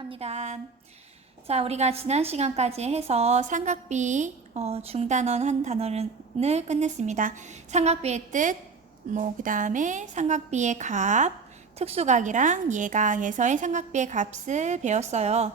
사랑합니다. 자, 우리가 지난 시간까지 해서 삼각비 중단원 한 단원을 끝냈습니다. 삼각비의 뜻, 그 다음에 삼각비의 값, 특수각이랑 예각에서의 삼각비의 값을 배웠어요.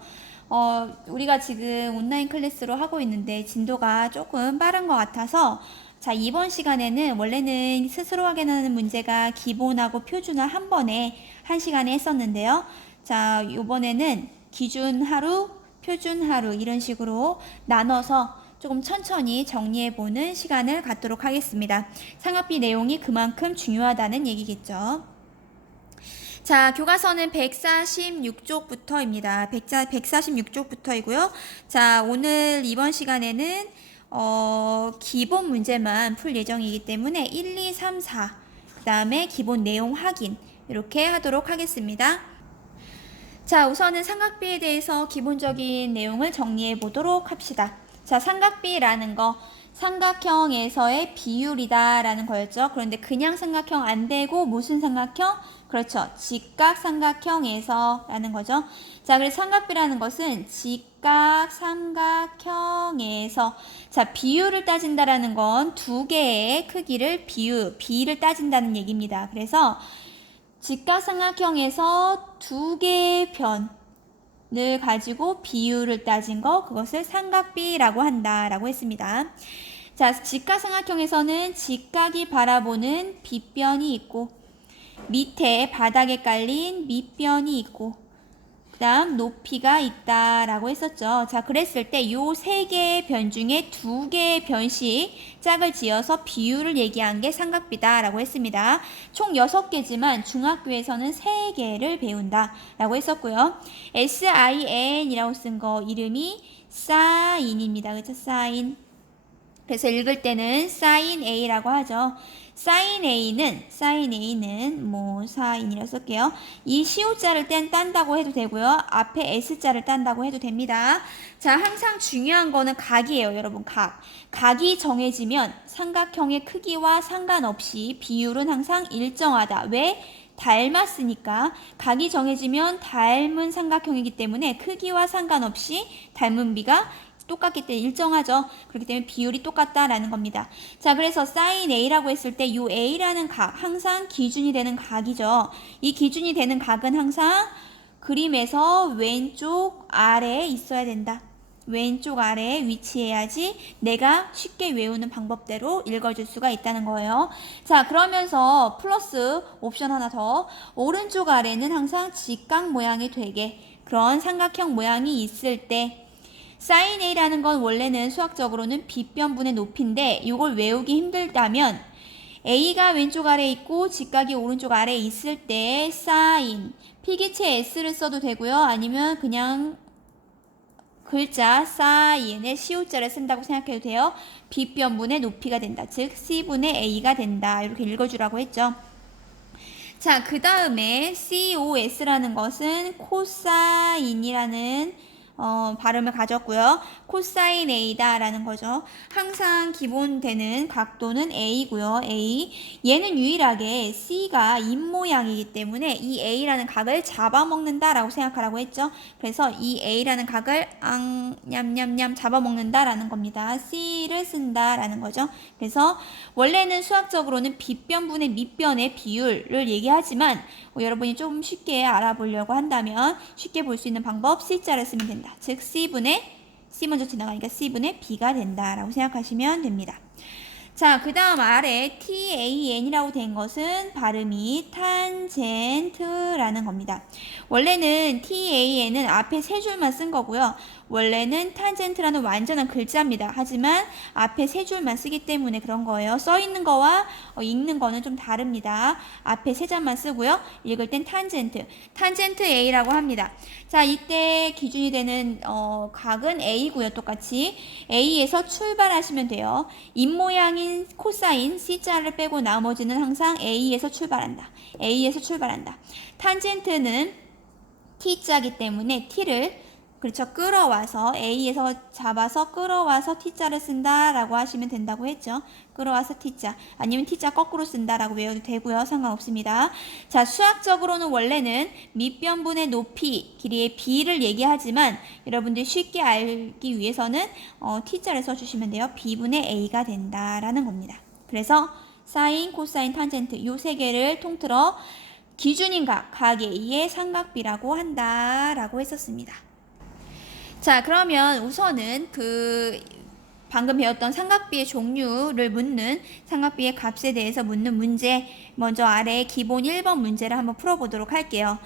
우리가 지금 온라인 클래스로 하고 있는데 진도가 조금 빠른 것 같아서 자, 이번 시간에는 원래는 스스로 확인하는 문제가 기본하고 표준화 한 번에 한 시간에 했었는데요. 자, 이번에는 기준 하루, 표준 하루 이런 식으로 나눠서 조금 천천히 정리해보는 시간을 갖도록 하겠습니다. 삼각비 내용이 그만큼 중요하다는 얘기겠죠. 자, 교과서는 146쪽부터입니다. 146쪽부터이고요. 자, 오늘 이번 시간에는 기본 문제만 풀 예정이기 때문에 1, 2, 3, 4, 그 다음에 기본 내용 확인 이렇게 하도록 하겠습니다. 자, 우선은 삼각비에 대해서 기본적인 내용을 정리해 보도록 합시다. 자, 삼각비라는 거 삼각형에서의 비율이다 라는 거였죠. 그런데 그냥 삼각형 안 되고 무슨 삼각형? 그렇죠. 직각삼각형에서 라는 거죠. 자, 그래서 삼각비라는 것은 직각삼각형에서 자, 비율을 따진다라는 건 두 개의 크기를 비를 따진다는 얘기입니다. 그래서 직각삼각형에서 두 개의 변을 가지고 비율을 따진 거, 그것을 삼각비라고 한다라고 했습니다. 자, 직각삼각형에서는 직각이 바라보는 빗변이 있고 밑에 바닥에 깔린 밑변이 있고 그 다음 높이가 있다라고 했었죠. 자, 그랬을 때 요 세 개의 변 중에 두 개의 변씩 짝을 지어서 비율을 얘기한 게 삼각비다라고 했습니다. 총 6개지만 중학교에서는 3개를 배운다라고 했었고요. SIN이라고 쓴 거 이름이 사인입니다. 그렇죠? 사인. 그래서 읽을 때는 사인 A라고 하죠. 사인 A는 사인이라고 쓸게요. 이 시오자를 딴다고 해도 되고요. 앞에 S자를 딴다고 해도 됩니다. 자, 항상 중요한 거는 각이에요, 여러분. 각이 정해지면 삼각형의 크기와 상관없이 비율은 항상 일정하다. 왜? 닮았으니까. 각이 정해지면 닮은 삼각형이기 때문에 크기와 상관없이 닮은 비가 똑같기 때문에 일정하죠. 그렇기 때문에 비율이 똑같다라는 겁니다. 자, 그래서 사인 A라고 했을 때 이 A라는 각, 항상 기준이 되는 각이죠. 이 기준이 되는 각은 항상 그림에서 왼쪽 아래에 있어야 된다. 왼쪽 아래에 위치해야지 내가 쉽게 외우는 방법대로 읽어줄 수가 있다는 거예요. 자, 그러면서 플러스 옵션 하나 더. 오른쪽 아래는 항상 직각 모양이 되게 그런 삼각형 모양이 있을 때 사인 A라는 건 원래는 수학적으로는 빗변분의 높이인데 이걸 외우기 힘들다면 A가 왼쪽 아래에 있고 직각이 오른쪽 아래에 있을 때 사인 필기체 S를 써도 되고요. 아니면 그냥 글자 사인에 시오자를 쓴다고 생각해도 돼요. 빗변분의 높이가 된다. 즉 C분의 A가 된다. 이렇게 읽어주라고 했죠. 자, 그 다음에 COS라는 것은 코사인이라는 발음을 가졌고요. 코사인 A다 라는 거죠. 항상 기본되는 각도는 A고요. A. 얘는 유일하게 C가 입모양이기 때문에 이 A라는 각을 잡아먹는다 라고 생각하라고 했죠. 그래서 이 A라는 각을 냠냠냠 잡아먹는다 라는 겁니다. C를 쓴다 라는 거죠. 그래서 원래는 수학적으로는 빗변분의 밑변의 비율을 얘기하지만 여러분이 좀 쉽게 알아보려고 한다면 쉽게 볼 수 있는 방법 C자를 쓰면 된다. 즉 C분의 C 먼저 지나가니까 C분의 B가 된다라고 생각하시면 됩니다. 자, 그 다음 아래 TAN이라고 된 것은 발음이 탄젠트라는 겁니다. 원래는 TAN은 앞에 세 줄만 쓴 거고요. 원래는 탄젠트라는 완전한 글자입니다. 하지만 앞에 세 줄만 쓰기 때문에 그런 거예요. 써 있는 거와 읽는 거는 좀 다릅니다. 앞에 세 잔만 쓰고요. 읽을 땐 탄젠트 A라고 합니다. 자, 이때 기준이 되는 각은 A고요. 똑같이 A에서 출발하시면 돼요. 입모양인 코사인 C자를 빼고 나머지는 항상 A에서 출발한다. 탄젠트는 T자기 때문에 T를 그렇죠. 끌어와서 A에서 잡아서 끌어와서 T자를 쓴다라고 하시면 된다고 했죠. 끌어와서 T자 아니면 T자 거꾸로 쓴다라고 외워도 되고요. 상관없습니다. 자, 수학적으로는 원래는 밑변분의 높이, 길이의 B를 얘기하지만 여러분들이 쉽게 알기 위해서는 T자를 써주시면 돼요. B분의 A가 된다라는 겁니다. 그래서 사인, 코사인, 탄젠트 요 세 개를 통틀어 기준인 각 A의 삼각비라고 한다라고 했었습니다. 자, 그러면 우선은 방금 배웠던 삼각비의 종류를 묻는 삼각비의 값에 대해서 묻는 문제, 먼저 아래 기본 1번 문제를 한번 풀어보도록 할게요.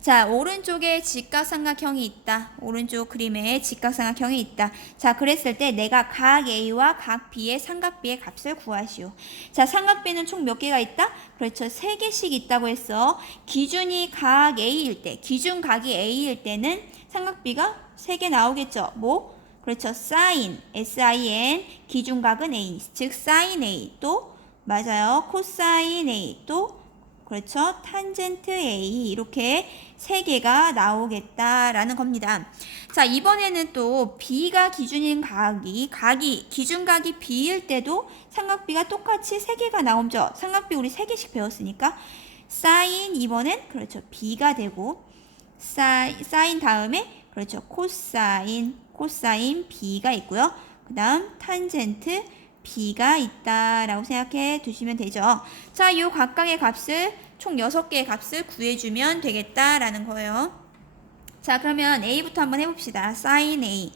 자, 오른쪽에 직각삼각형이 있다. 오른쪽 그림에 직각삼각형이 있다. 자, 그랬을 때 내가 각 A와 각 B의 삼각비의 값을 구하시오. 자, 삼각비는 총 몇 개가 있다? 그렇죠. 3개씩 있다고 했어. 기준이 각 A일 때, 기준 각이 A일 때는 삼각비가 3개 나오겠죠. 뭐? 그렇죠. 사인, sin, 기준각은 A, 즉 사인 A, 또 맞아요. 코사인 A, 또 그렇죠. 탄젠트 A, 이렇게 3개가 나오겠다라는 겁니다. 자, 이번에는 또 B가 기준인 기준각이 B일 때도 삼각비가 똑같이 3개가 나오죠. 삼각비 우리 3개씩 배웠으니까 사인 이번엔 그렇죠. B가 되고 사인 다음에 그렇죠. 코사인 B가 있고요. 그 다음 탄젠트 B가 있다라고 생각해 두시면 되죠. 자, 요 각각의 값을 총 6개의 값을 구해주면 되겠다라는 거예요. 자, 그러면 A부터 한번 해봅시다. 사인 A.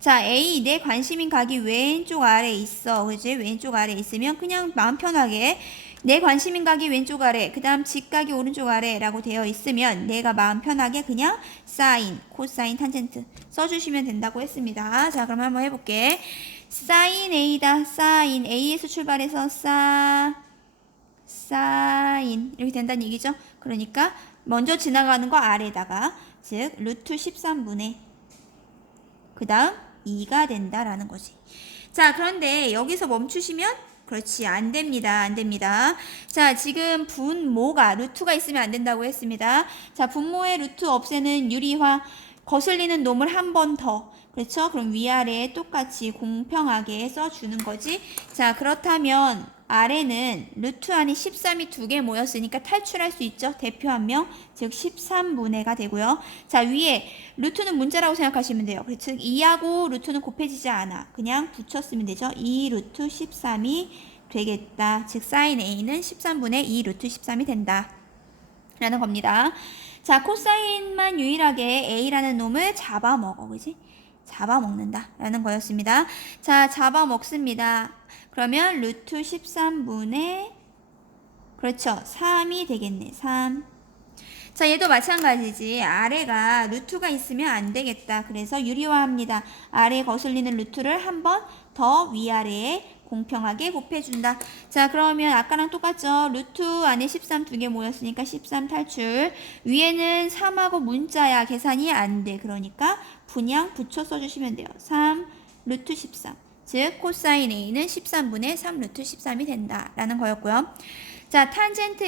자, A 내 관심인 각이 왼쪽 아래에 있어. 그지? 왼쪽 아래에 있으면 그냥 마음 편하게 내 관심인 각이 왼쪽 아래, 그 다음 직각이 오른쪽 아래라고 되어 있으면 내가 마음 편하게 그냥 사인, 코사인, 탄젠트 써주시면 된다고 했습니다. 자, 그럼 한번 해볼게. 사인 A다. 사인 A에서 출발해서 사인 이렇게 된다는 얘기죠. 그러니까 먼저 지나가는 거 아래다가 즉 루트 13분의 그 다음 2가 된다라는 거지. 자, 그런데 여기서 멈추시면 그렇지, 안 됩니다. 안 됩니다. 자, 지금 분모가 루트가 있으면 안 된다고 했습니다. 자, 분모의 루트 없애는 유리화, 거슬리는 놈을 한 번 더. 그렇죠? 그럼 위아래에 똑같이 공평하게 써주는 거지. 자, 그렇다면 아래는 루트 안에 13이 2개 모였으니까 탈출할 수 있죠. 대표 한 명, 즉 13분의가 되고요. 자, 위에 루트는 문자라고 생각하시면 돼요. 즉 2하고 루트는 곱해지지 않아. 그냥 붙였으면 되죠. 2 루트 13이 되겠다. 즉 사인 A는 13분의 2 루트 13이 된다. 라는 겁니다. 자, 코사인만 유일하게 A라는 놈을 잡아먹어. 그지? 잡아먹는다 라는 거였습니다. 자, 잡아먹습니다. 그러면 루트 13분의 그렇죠. 3이 되겠네. 3. 자, 얘도 마찬가지지. 아래가 루트가 있으면 안 되겠다. 그래서 유리화합니다. 아래에 거슬리는 루트를 한 번 더 위아래에 공평하게 곱해준다. 자, 그러면 아까랑 똑같죠. 루트 안에 13 2개 모였으니까 13 탈출. 위에는 3하고 문자야. 계산이 안 돼. 그러니까 분양 붙여 써주시면 돼요. 3 루트 13. 즉 코사인 A는 13분의 3 루트 13이 된다라는 거였고요. 자, 탄젠트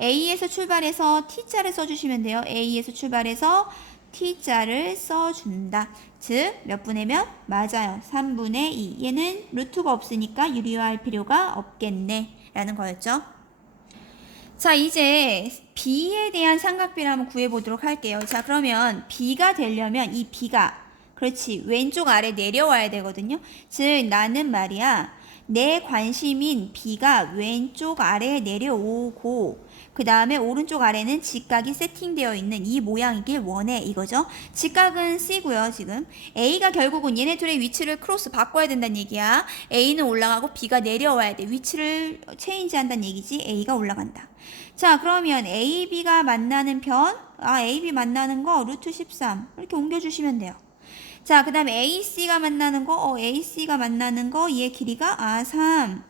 A에서 출발해서 T자를 써주시면 돼요. A에서 출발해서 T자를 써준다. 즉, 몇 분의 몇? 맞아요. 3분의 2. 얘는 루트가 없으니까 유리화할 필요가 없겠네. 라는 거였죠. 자, 이제 B에 대한 삼각비를 한번 구해보도록 할게요. 자, 그러면 B가 되려면 이 B가 그렇지, 왼쪽 아래 내려와야 되거든요. 즉, 나는 말이야. 내 관심인 B가 왼쪽 아래에 내려오고 그 다음에 오른쪽 아래는 직각이 세팅되어 있는 이 모양이길 원해 이거죠. 직각은 C고요. 지금 A가 결국은 얘네 둘의 위치를 크로스 바꿔야 된다는 얘기야. A는 올라가고 B가 내려와야 돼. 위치를 체인지 한다는 얘기지. A가 올라간다. 자, 그러면 A, B가 만나는 편, A, B 만나는 거 루트 13 이렇게 옮겨주시면 돼요. 자, 그 다음에 AC가 만나는 거, AC가 만나는 거, 얘 길이가 3.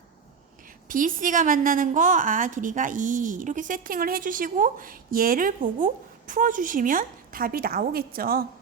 BC가 만나는 거, 길이가 2. 이렇게 세팅을 해주시고, 얘를 보고 풀어주시면 답이 나오겠죠.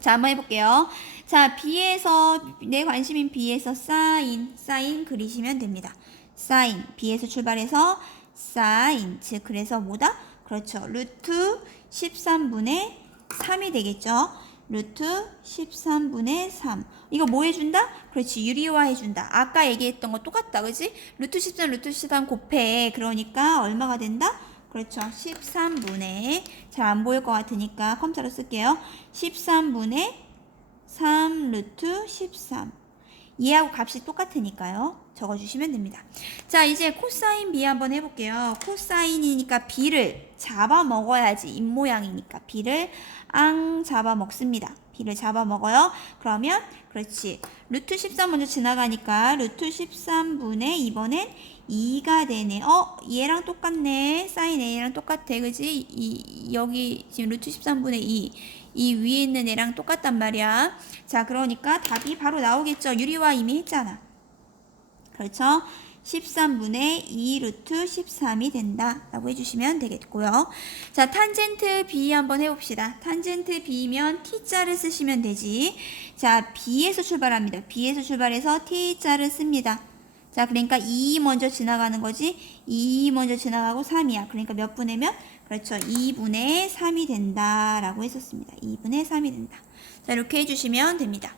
자, 한번 해볼게요. 자, B에서, 내 관심인 B에서 사인 그리시면 됩니다. 사인, B에서 출발해서 사인, 즉, 그래서 뭐다? 그렇죠. 루트 13분의 3이 되겠죠. 루트 13분의 3. 이거 뭐 해준다? 그렇지, 유리화 해준다. 아까 얘기했던 거 똑같다, 그지? 루트 13, 루트 13 곱해. 그러니까 얼마가 된다? 그렇죠, 13분의, 잘 안 보일 것 같으니까 컴퓨터로 쓸게요. 13분의 3 루트 13. 얘하고 값이 똑같으니까요. 적어주시면 됩니다. 자, 이제 코사인 B 한번 해볼게요. 코사인이니까 B를 잡아먹어야지. 입모양이니까 B를 잡아먹습니다. B를 잡아먹어요. 그러면 그렇지. 루트 13 먼저 지나가니까 루트 13분의 이번엔 2가 되네. 얘랑 똑같네. 사인 A랑 똑같아. 그지? 여기 지금 루트 13분의 2. 이 위에 있는 애랑 똑같단 말이야. 자, 그러니까 답이 바로 나오겠죠. 유리화 이미 했잖아. 그렇죠? 13분의 2 루트 13이 된다 라고 해주시면 되겠고요. 자, 탄젠트 B 한번 해봅시다. 탄젠트 B면 T자를 쓰시면 되지. 자, B에서 출발합니다. B에서 출발해서 T자를 씁니다. 자, 그러니까 2 먼저 지나가는 거지. 2 먼저 지나가고 3이야. 그러니까 몇 분의 몇? 그렇죠. 2분의 3이 된다 라고 했었습니다. 2분의 3이 된다. 자, 이렇게 해주시면 됩니다.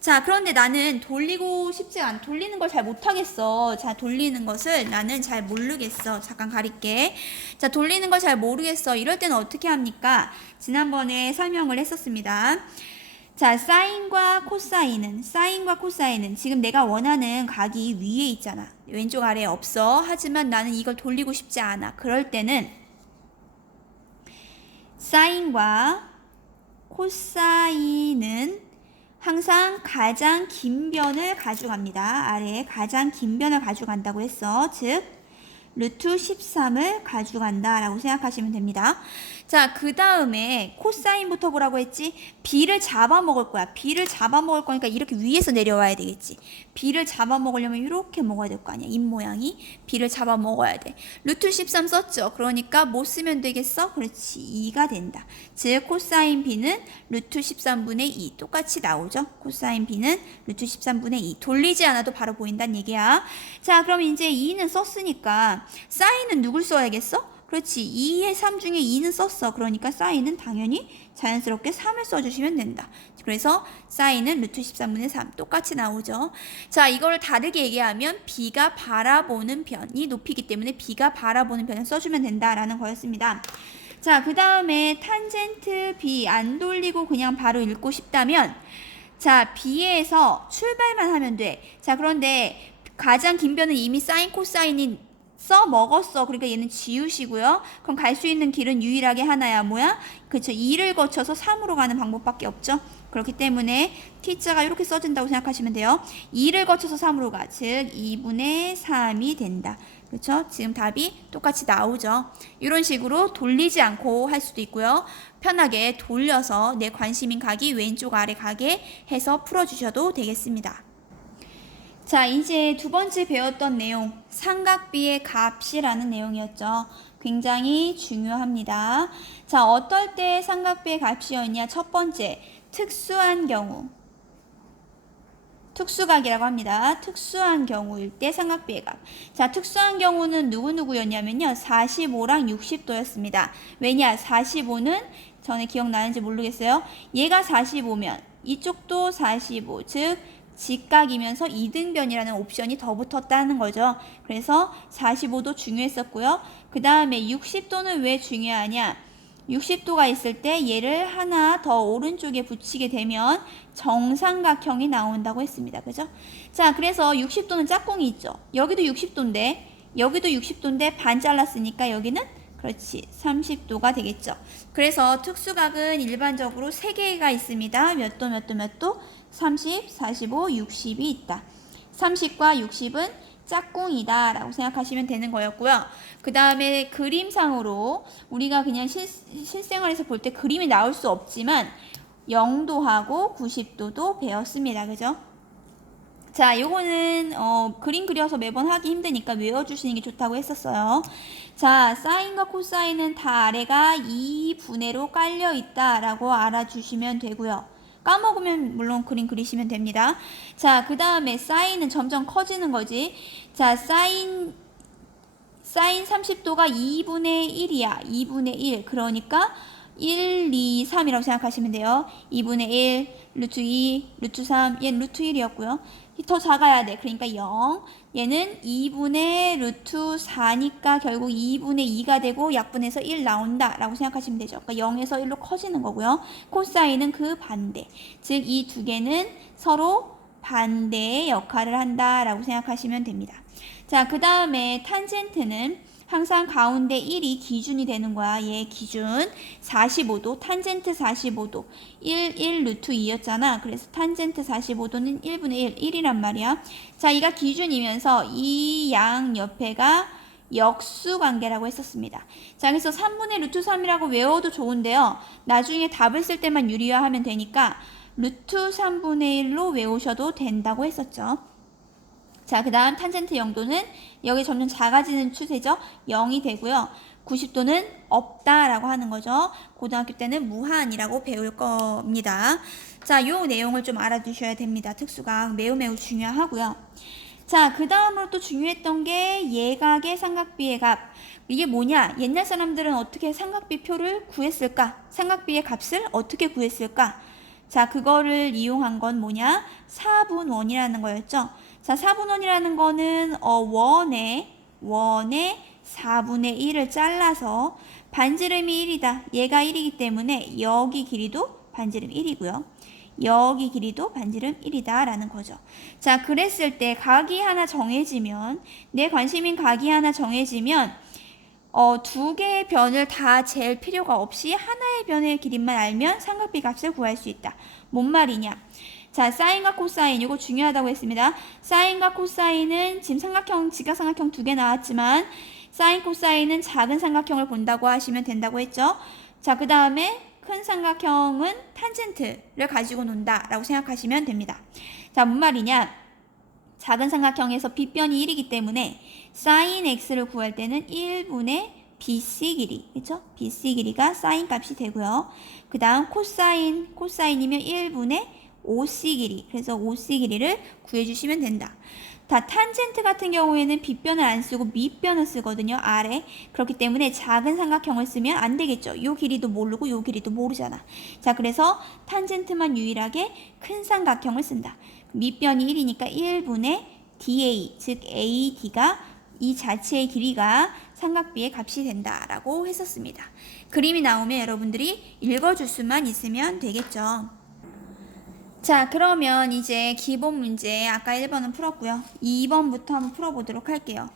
자, 그런데 나는 돌리는 걸 잘 못하겠어. 자, 돌리는 것을 나는 잘 모르겠어. 잠깐 가릴게. 자, 돌리는 걸 잘 모르겠어. 이럴 때는 어떻게 합니까? 지난번에 설명을 했었습니다. 자, 사인과 코사인은 지금 내가 원하는 각이 위에 있잖아. 왼쪽 아래에 없어. 하지만 나는 이걸 돌리고 싶지 않아. 그럴 때는 사인과 코사인은 항상 가장 긴 변을 가져갑니다. 아래에 가장 긴 변을 가져간다고 했어. 즉 루트 13을 가져간다 라고 생각하시면 됩니다. 자, 그 다음에 코사인부터 보라고 했지? B를 잡아먹을 거야. B를 잡아먹을 거니까 이렇게 위에서 내려와야 되겠지. B를 잡아먹으려면 이렇게 먹어야 될 거 아니야. 입모양이. B를 잡아먹어야 돼. 루트 13 썼죠. 그러니까 뭐 쓰면 되겠어? 그렇지. 2가 된다. 즉 코사인 B는 루트 13분의 2 똑같이 나오죠. 코사인 B는 루트 13분의 2 돌리지 않아도 바로 보인다는 얘기야. 자, 그럼 이제 2는 썼으니까 사인은 누굴 써야겠어? 그렇지. 2의 3 중에 2는 썼어. 그러니까 사인은 당연히 자연스럽게 3을 써주시면 된다. 그래서 사인은 루트 13분의 3 똑같이 나오죠. 자, 이걸 다르게 얘기하면 B가 바라보는 변이 높이기 때문에 B가 바라보는 변을 써주면 된다라는 거였습니다. 자, 그 다음에 탄젠트 B 안 돌리고 그냥 바로 읽고 싶다면 자, B에서 출발만 하면 돼. 자, 그런데 가장 긴 변은 이미 사인 코사인이 써먹었어. 그러니까 얘는 지우시고요. 그럼 갈 수 있는 길은 유일하게 하나야. 뭐야? 그쵸. 2를 거쳐서 3으로 가는 방법밖에 없죠. 그렇기 때문에 T자가 이렇게 써진다고 생각하시면 돼요. 2를 거쳐서 3으로 가. 즉 2분의 3이 된다. 그렇죠? 지금 답이 똑같이 나오죠. 이런 식으로 돌리지 않고 할 수도 있고요. 편하게 돌려서 내 관심인 각이 왼쪽 아래 가게 해서 풀어주셔도 되겠습니다. 자, 이제 두 번째 배웠던 내용, 삼각비의 값이라는 내용이었죠. 굉장히 중요합니다. 자, 어떨 때 삼각비의 값이었냐? 첫 번째, 특수한 경우. 특수각이라고 합니다. 특수한 경우일 때 삼각비의 값. 자, 특수한 경우는 누구누구였냐면요. 45랑 60도였습니다. 왜냐? 45는 전에 기억나는지 모르겠어요. 얘가 45면 이쪽도 45, 즉 직각이면서 이등변이라는 옵션이 더 붙었다는 거죠. 그래서 45도 중요했었고요. 그 다음에 60도는 왜 중요하냐? 60도가 있을 때 얘를 하나 더 오른쪽에 붙이게 되면 정삼각형이 나온다고 했습니다. 그죠? 자, 그래서 60도는 짝꿍이 있죠. 여기도 60도인데 반 잘랐으니까 여기는 그렇지 30도가 되겠죠. 그래서 특수각은 일반적으로 3개가 있습니다. 몇 도 몇 도 몇 도? 30, 45, 60이 있다. 30과 60은 짝꿍이다 라고 생각하시면 되는 거였고요. 그 다음에 그림상으로 우리가 그냥 실생활에서 볼 때 그림이 나올 수 없지만 0도하고 90도도 배웠습니다. 그죠? 자, 요거는 그림 그려서 매번 하기 힘드니까 외워주시는 게 좋다고 했었어요. 자, 사인과 코사인은 다 아래가 2분의로 깔려 있다라고 알아주시면 되고요. 까먹으면 물론 그림 그리시면 됩니다. 자, 그 다음에 사인은 점점 커지는 거지. 자, 사인 30도가 2분의 1이야. 2분의 1. 그러니까 1, 2, 3이라고 생각하시면 돼요. 2분의 1, 루트 2, 루트 3, 얘는 루트 1이었고요. 더 작아야 돼. 그러니까 0. 얘는 2분의 루트 4니까 결국 2분의 2가 되고 약분해서 1 나온다 라고 생각하시면 되죠. 그러니까 0에서 1로 커지는 거고요. 코사인은 그 반대. 즉 이 두 개는 서로 반대의 역할을 한다 라고 생각하시면 됩니다. 자, 그 다음에 탄젠트는 항상 가운데 1이 기준이 되는 거야. 얘 기준 45도, 탄젠트 45도 1 루트 2였잖아. 그래서 탄젠트 45도는 1분의 1, 1이란 말이야. 자, 이가 기준이면서 이 양 옆에가 역수 관계라고 했었습니다. 자, 그래서 3분의 루트 3이라고 외워도 좋은데요. 나중에 답을 쓸 때만 유리화하면 되니까 루트 3분의 1로 외우셔도 된다고 했었죠. 자, 그 다음 탄젠트 0도는 여기 점점 작아지는 추세죠. 0이 되고요. 90도는 없다라고 하는 거죠. 고등학교 때는 무한이라고 배울 겁니다. 자, 요 내용을 좀 알아두셔야 됩니다. 특수각 매우 중요하고요. 자, 그 다음으로 또 중요했던 게 예각의 삼각비의 값. 이게 뭐냐? 옛날 사람들은 어떻게 삼각비 표를 구했을까? 삼각비의 값을 어떻게 구했을까? 자, 그거를 이용한 건 뭐냐? 4분원이라는 거였죠. 자, 4분원이라는 거는 원의 4분의 1을 잘라서 반지름이 1이다. 얘가 1이기 때문에 여기 길이도 반지름 1이고요. 여기 길이도 반지름 1이다 라는 거죠. 자, 그랬을 때 각이 하나 정해지면, 내 관심인 각이 하나 정해지면 두 개의 변을 다 잴 필요가 없이 하나의 변의 길이만 알면 삼각비 값을 구할 수 있다. 뭔 말이냐? 자, 사인과 코사인 이거 중요하다고 했습니다. 사인과 코사인은 지금 삼각형, 직각삼각형 두 개 나왔지만 사인, 코사인은 작은 삼각형을 본다고 하시면 된다고 했죠. 자, 그 다음에 큰 삼각형은 탄젠트를 가지고 논다 라고 생각하시면 됩니다. 자, 뭔 말이냐? 작은 삼각형에서 빗변이 1이기 때문에 사인 x를 구할 때는 1분의 BC 길이, 그렇죠? BC 길이가 사인 값이 되고요. 그 다음 코사인이면 1분의 OC 길이, 그래서 OC 길이를 구해주시면 된다. 다 탄젠트 같은 경우에는 빗변을 안 쓰고 밑변을 쓰거든요. 아래. 그렇기 때문에 작은 삼각형을 쓰면 안 되겠죠. 요 길이도 모르고 요 길이도 모르잖아. 자, 그래서 탄젠트만 유일하게 큰 삼각형을 쓴다. 밑변이 1이니까 1분의 DA, 즉 AD가 이 자체의 길이가 삼각비의 값이 된다라고 했었습니다. 그림이 나오면 여러분들이 읽어줄 수만 있으면 되겠죠. 자, 그러면 이제 기본 문제 아까 1번은 풀었고요. 2번부터 한번 풀어보도록 할게요.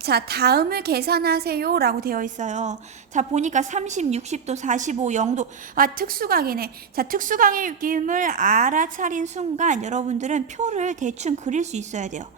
자, 다음을 계산하세요 라고 되어 있어요. 자, 보니까 30, 60도, 45, 0도. 아, 특수각이네. 자, 특수각의 느낌을 알아차린 순간 여러분들은 표를 대충 그릴 수 있어야 돼요.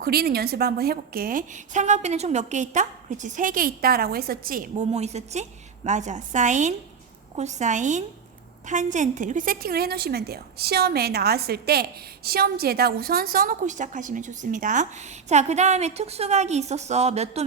그리는 연습을 한번 해볼게. 삼각비는 총 몇 개 있다? 그렇지, 3개 있다 라고 했었지. 뭐 있었지? 맞아. 사인, 코사인, 탄젠트 이렇게 세팅을 해놓으시면 돼요. 시험에 나왔을 때 시험지에다 우선 써놓고 시작하시면 좋습니다. 자, 그 다음에 특수각이 있었어. 몇 도?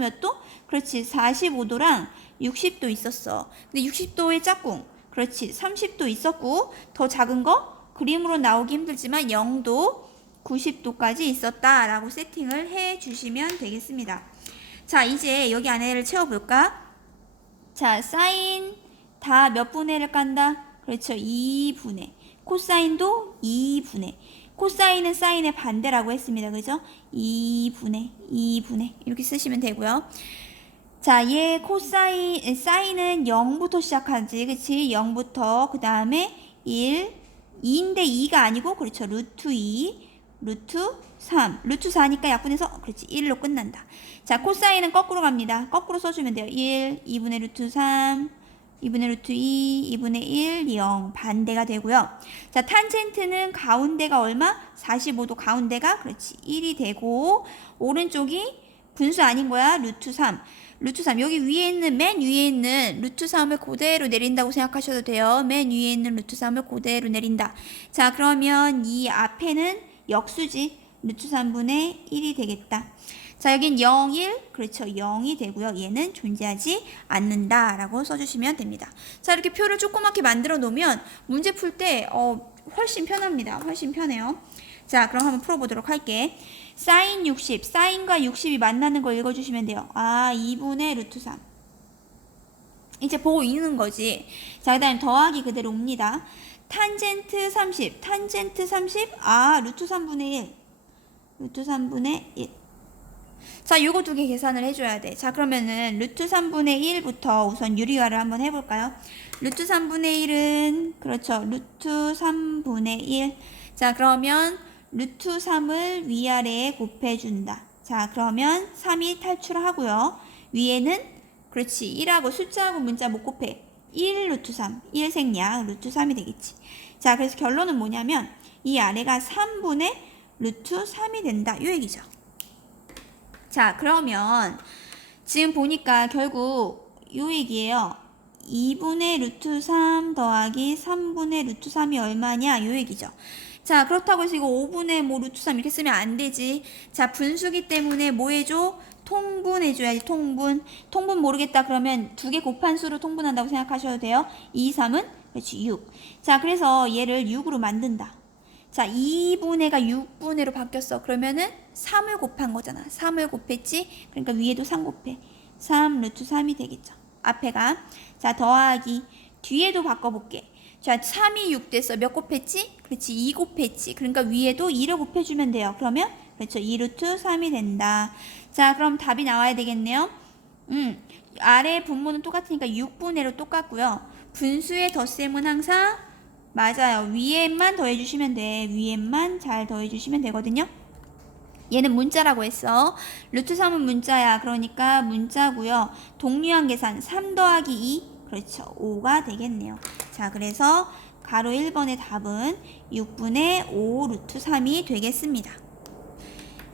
그렇지, 45도랑 60도 있었어. 근데 60도의 짝꿍, 그렇지, 30도 있었고 더 작은 거 그림으로 나오기 힘들지만 0도, 90도까지 있었다라고 세팅을 해주시면 되겠습니다. 자, 이제 여기 안에를 채워볼까? 자, 사인 다 몇 분의를 깐다? 그렇죠. 2분의. 코사인도 2분의. 코사인은 사인의 반대라고 했습니다. 그죠? 2분의 이렇게 쓰시면 되고요. 자, 얘 사인은 0부터 시작하지. 그치? 0부터 그 다음에 1, 2인데 2가 아니고 그렇죠. 루트 2, 루트 3, 루트 4니까 약분해서 그렇지 1로 끝난다. 자, 코사인은 거꾸로 갑니다. 거꾸로 써주면 돼요. 1, 2분의 루트 3, 2분의 루트 2, 2분의 1, 0 반대가 되고요. 자, 탄젠트는 가운데가 얼마? 45도 가운데가 그렇지 1이 되고 오른쪽이 분수 아닌 거야. 루트 3. 루트 3 여기 위에 있는 맨 위에 있는 루트 3을 그대로 내린다고 생각하셔도 돼요. 맨 위에 있는 루트 3을 그대로 내린다. 자, 그러면 이 앞에는 역수지. 루트 3분의 1이 되겠다. 자, 여긴 0, 1, 그렇죠. 0이 되고요. 얘는 존재하지 않는다 라고 써주시면 됩니다. 자, 이렇게 표를 조그맣게 만들어 놓으면 문제 풀 때 훨씬 편합니다. 훨씬 편해요. 자, 그럼 한번 풀어보도록 할게. 사인 60, 사인과 60이 만나는 거 읽어주시면 돼요. 아, 2분의 루트 3. 이제 보고 있는 거지. 자, 그 다음에 더하기 그대로 옵니다. 탄젠트 30. 탄젠트 30. 아, 루트 3분의 1. 루트 3분의 1. 자, 요거 두 개 계산을 해줘야 돼. 자, 그러면은 루트 3분의 1부터 우선 유리화를 한번 해볼까요? 루트 3분의 1은 그렇죠. 루트 3분의 1. 자, 그러면 루트 3을 위아래에 곱해준다. 자, 그러면 3이 탈출하고요. 위에는 그렇지. 1하고 숫자하고 문자 못 곱해. 1 루트 3. 1 생략 루트 3이 되겠지. 자, 그래서 결론은 뭐냐면 이 아래가 3분의 루트 3이 된다. 요 얘기죠. 자, 그러면 지금 보니까 결국 요 얘기예요. 2분의 루트 3 더하기 3분의 루트 3이 얼마냐? 요 얘기죠. 자, 그렇다고 해서 이거 5분의 뭐 루트 3 이렇게 쓰면 안 되지. 자, 분수기 때문에 뭐 해줘? 통분해줘야지, 통분. 통분 모르겠다 그러면 두 개 곱한 수로 통분한다고 생각하셔도 돼요. 2, 3은? 그렇지, 6. 자, 그래서 얘를 6으로 만든다. 자, 2분의가 6분의로 바뀌었어. 그러면은 3을 곱한 거잖아. 3을 곱했지? 그러니까 위에도 3 곱해. 3 루트 3이 되겠죠. 앞에가. 자, 더하기. 뒤에도 바꿔볼게. 자, 3이 6 됐어. 몇 곱했지? 그렇지, 2 곱했지. 그러니까 위에도 2를 곱해주면 돼요. 그러면 그렇죠, 2 루트 3이 된다. 자, 그럼 답이 나와야 되겠네요. 아래 분모는 똑같으니까 6분의로 똑같고요. 분수의 덧셈은 항상 맞아요. 위에만 더해주시면 돼. 위에만 잘 더해주시면 되거든요. 얘는 문자라고 했어. 루트 3은 문자야. 그러니까 문자고요. 동류한 계산 3 더하기 2. 그렇죠. 5가 되겠네요. 자, 그래서 가로 1번의 답은 6분의 5 루트 3이 되겠습니다.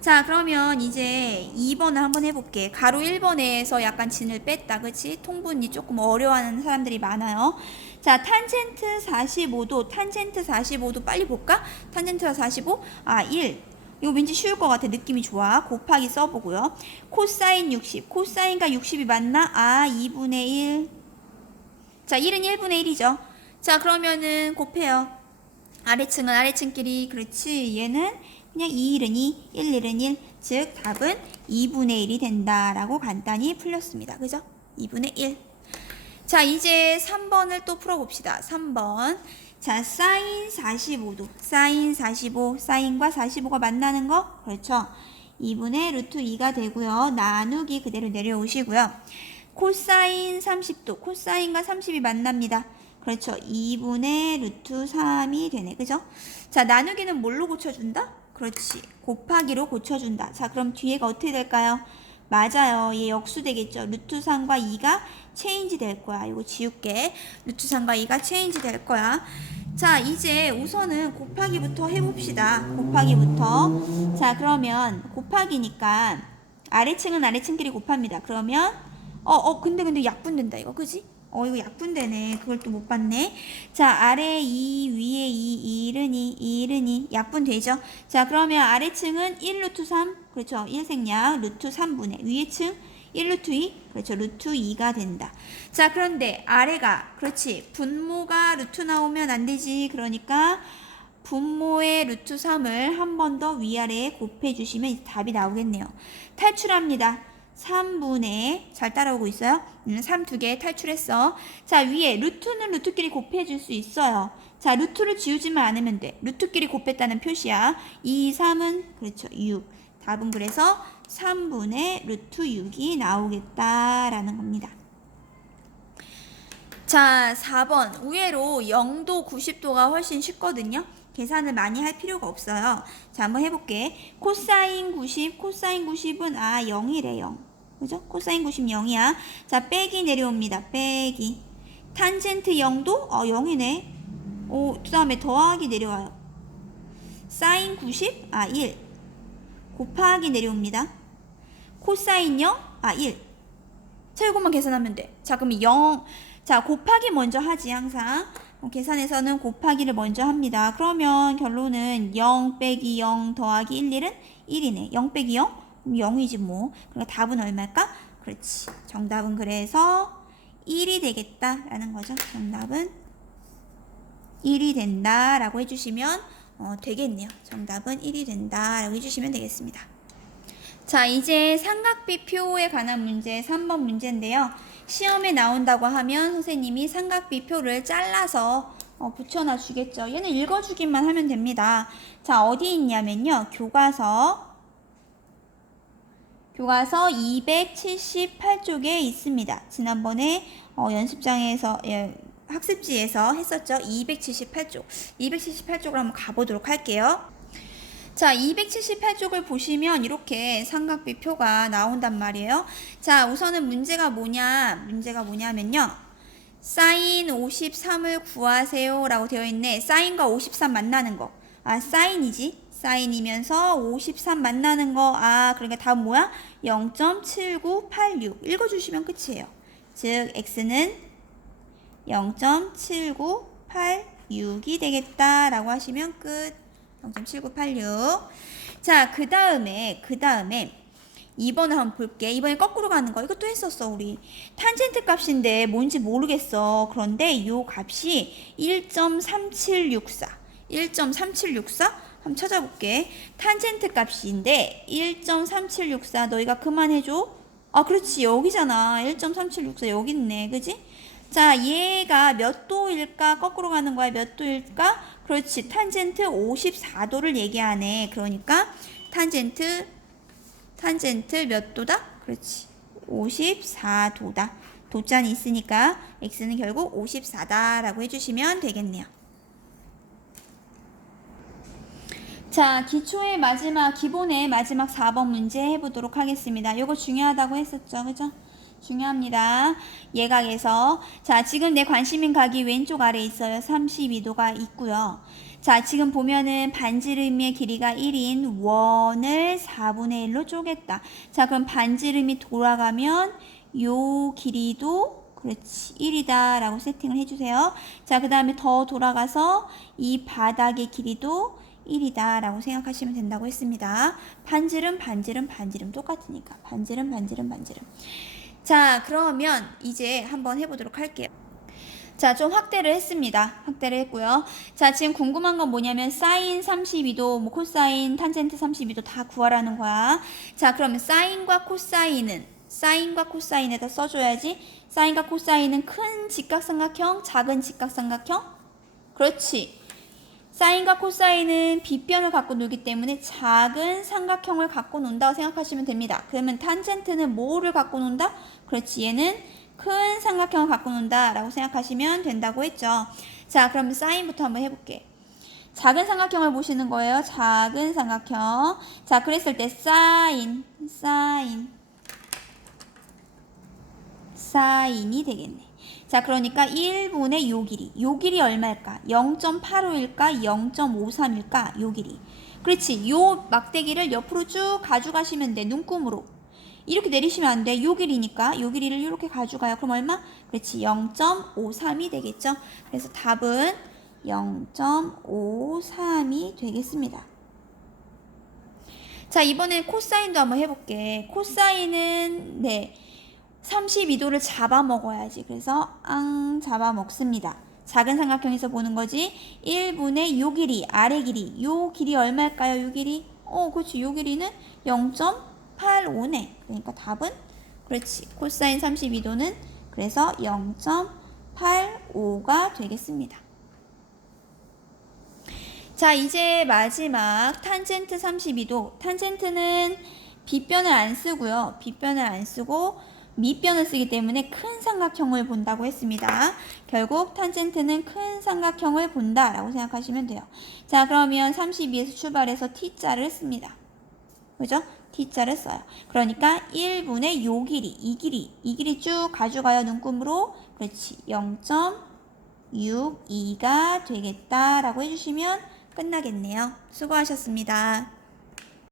자, 그러면 이제 2번을 한번 해볼게. 가로 1번에서 약간 진을 뺐다. 그치? 통분이 조금 어려워하는 사람들이 많아요. 자, 탄젠트 45도. 탄젠트 45도 빨리 볼까? 탄젠트가 45? 아, 1. 이거 왠지 쉬울 것 같아. 느낌이 좋아. 곱하기 써보고요. 코사인 60. 코사인과 60이 맞나? 아, 2분의 1. 자, 1은 1분의 1이죠. 자, 그러면은 곱해요. 아래층은 아래층끼리. 그렇지. 얘는 그냥 2, 1은 2, 1, 1은 1. 즉 답은 2분의 1이 된다라고 간단히 풀렸습니다. 그죠? 2분의 1. 자, 이제 3번을 또 풀어봅시다. 3번. 자, 사인 45도. 사인 45. 사인과 45가 만나는 거? 그렇죠. 2분의 루트 2가 되고요. 나누기 그대로 내려오시고요. 코사인 30도. 코사인과 30이 만납니다. 그렇죠. 2분의 루트 3이 되네. 그죠? 자, 나누기는 뭘로 고쳐준다? 그렇지. 곱하기로 고쳐준다. 자, 그럼 뒤에가 어떻게 될까요? 맞아요. 얘 역수 되겠죠. 루트 3과 2가 체인지 될 거야. 이거 지울게. 루트 3과 2가 체인지 될 거야. 자, 이제 우선은 곱하기부터 해봅시다. 곱하기부터. 자, 그러면 곱하기니까 아래층은 아래층끼리 곱합니다. 그러면 근데 약분된다 이거. 그지? 이거 약분되네. 그걸 또 못 봤네. 자, 아래 2, 위에 2, 1은 2, 1은 2. 약분되죠? 자, 그러면 아래층은 1 루트 3. 그렇죠. 1 생략 루트 3분의. 위에 층 1 루트 2. 그렇죠. 루트 2가 된다. 자, 그런데 아래가 그렇지. 분모가 루트 나오면 안 되지. 그러니까 분모의 루트 3을 한 번 더 위아래에 곱해주시면 답이 나오겠네요. 탈출합니다. 3분의 잘 따라오고 있어요? 3 두 개 탈출했어. 자, 위에 루트는 루트끼리 곱해줄 수 있어요. 자, 루트를 지우지만 않으면 돼. 루트끼리 곱했다는 표시야. 2, 3은 그렇죠. 6. 답은 그래서 3분의 루트 6이 나오겠다라는 겁니다. 자, 4번. 의외로 0도, 90도가 훨씬 쉽거든요. 계산을 많이 할 필요가 없어요. 자, 한번 해볼게. 코사인 90, 코사인 90은 0이래, 0. 그죠? 코사인 90 0이야. 자, 빼기 내려옵니다. 빼기. 탄젠트 0도? 0이네. 그 다음에 더하기 내려와요. 사인 90? 1. 곱하기 내려옵니다. 코사인 0? 1. 자, 이것만 계산하면 돼. 자, 그럼 0. 자, 곱하기 먼저 하지, 항상. 계산에서는 곱하기를 먼저 합니다. 그러면 결론은 0 빼기 0 더하기 1, 1은 1이네. 0 빼기 0? 0이지 뭐. 그러니까 답은 얼마일까? 그렇지. 정답은 그래서 1이 되겠다라는 거죠. 정답은 1이 된다라고 해주시면 되겠네요. 정답은 1이 된다라고 해주시면 되겠습니다. 자, 이제 삼각비표에 관한 문제 3번 문제인데요. 시험에 나온다고 하면 선생님이 삼각비표를 잘라서 붙여놔 주겠죠. 얘는 읽어주기만 하면 됩니다. 자, 어디 있냐면요. 교과서 278쪽에 있습니다. 지난번에 연습장에서 학습지에서 했었죠. 278쪽. 278쪽으로 한번 가보도록 할게요. 자, 278쪽을 보시면 이렇게 삼각비표가 나온단 말이에요. 자, 우선은 문제가 뭐냐면요. 사인 53을 구하세요 라고 되어 있네. 사인과 53 만나는 거. 아, 사인이지. 사인이면서 53 만나는 거. 아, 그러니까 답은 뭐야? 0.7986. 읽어주시면 끝이에요. 즉, x는 0.7986이 되겠다라고 하시면 끝. 0.7986. 자, 그 다음에 2번을 한번 볼게. 이번에 거꾸로 가는 거. 이것도 했었어, 우리. 탄젠트 값인데 뭔지 모르겠어. 그런데 이 값이 1.3764. 1.3764? 한번 찾아볼게. 탄젠트 값인데 1.3764. 너희가 그만해줘. 아, 그렇지. 여기잖아. 1.3764 여기 있네. 그지? 자, 얘가 몇 도일까? 거꾸로 가는 거야. 몇 도일까? 그렇지. 탄젠트 54도를 얘기하네. 그러니까 탄젠트 몇 도다? 그렇지. 54도다. 도짠이 있으니까 x는 결국 54다라고 해주시면 되겠네요. 자, 기본의 마지막 4번 문제 해보도록 하겠습니다. 요거 중요하다고 했었죠. 그죠? 중요합니다. 예각에서. 자, 지금 내 관심인 각이 왼쪽 아래에 있어요. 32도가 있고요. 자, 지금 보면은 반지름의 길이가 1인 원을 4분의 1로 쪼갰다. 자, 그럼 반지름이 돌아가면 요 길이도 그렇지 1이다 라고 세팅을 해주세요. 자, 그 다음에 더 돌아가서 이 바닥의 길이도 1이다 라고 생각하시면 된다고 했습니다. 반지름 똑같으니까 반지름. 자, 그러면 이제 한번 해보도록 할게요. 자, 좀 확대를 했습니다. 확대를 했고요. 자, 지금 궁금한 건 뭐냐면 사인 32도, 뭐 코사인, 탄젠트 32도 다 구하라는 거야. 자, 그러면 사인과 코사인에다 써줘야지. 사인과 코사인은 큰 직각삼각형, 작은 직각삼각형. 그렇지. 사인과 코사인은 빗변을 갖고 놀기 때문에 작은 삼각형을 갖고 논다고 생각하시면 됩니다. 그러면 탄젠트는 뭐를 갖고 논다? 그렇지. 얘는 큰 삼각형을 갖고 논다 라고 생각하시면 된다고 했죠. 자, 그러면 사인부터 한번 해볼게. 작은 삼각형을 보시는 거예요. 작은 삼각형. 자, 그랬을 때 사인이 되겠네. 자, 그러니까 1분의 요 길이 얼마일까? 0.85일까? 0.53일까? 요 길이. 그렇지. 요 막대기를 옆으로 쭉 가져가시면 돼. 눈금으로. 이렇게 내리시면 안 돼. 요 길이니까 요 길이를 이렇게 가져가요. 그럼 얼마? 그렇지. 0.53이 되겠죠. 그래서 답은 0.53이 되겠습니다. 자, 이번엔 코사인도 한번 해볼게. 코사인은 32도를 잡아먹어야지. 그래서 잡아먹습니다. 작은 삼각형에서 보는 거지. 1분의 요 길이, 아래 길이. 요 길이 얼마일까요? 요 길이? 그렇지. 요 길이는 0.85네. 그러니까 답은 그렇지. 코사인 32도는 그래서 0.85가 되겠습니다. 자, 이제 마지막 탄젠트 32도. 탄젠트는 빗변을 안 쓰고요. 빗변을 안 쓰고 밑변을 쓰기 때문에 큰 삼각형을 본다고 했습니다. 결국 탄젠트는 큰 삼각형을 본다라고 생각하시면 돼요. 자, 그러면 32에서 출발해서 T자를 씁니다. 그죠? T자를 써요. 그러니까 1분의 요 길이, 이 길이 쭉 가져가요. 눈금으로. 그렇지. 0.62가 되겠다라고 해주시면 끝나겠네요. 수고하셨습니다.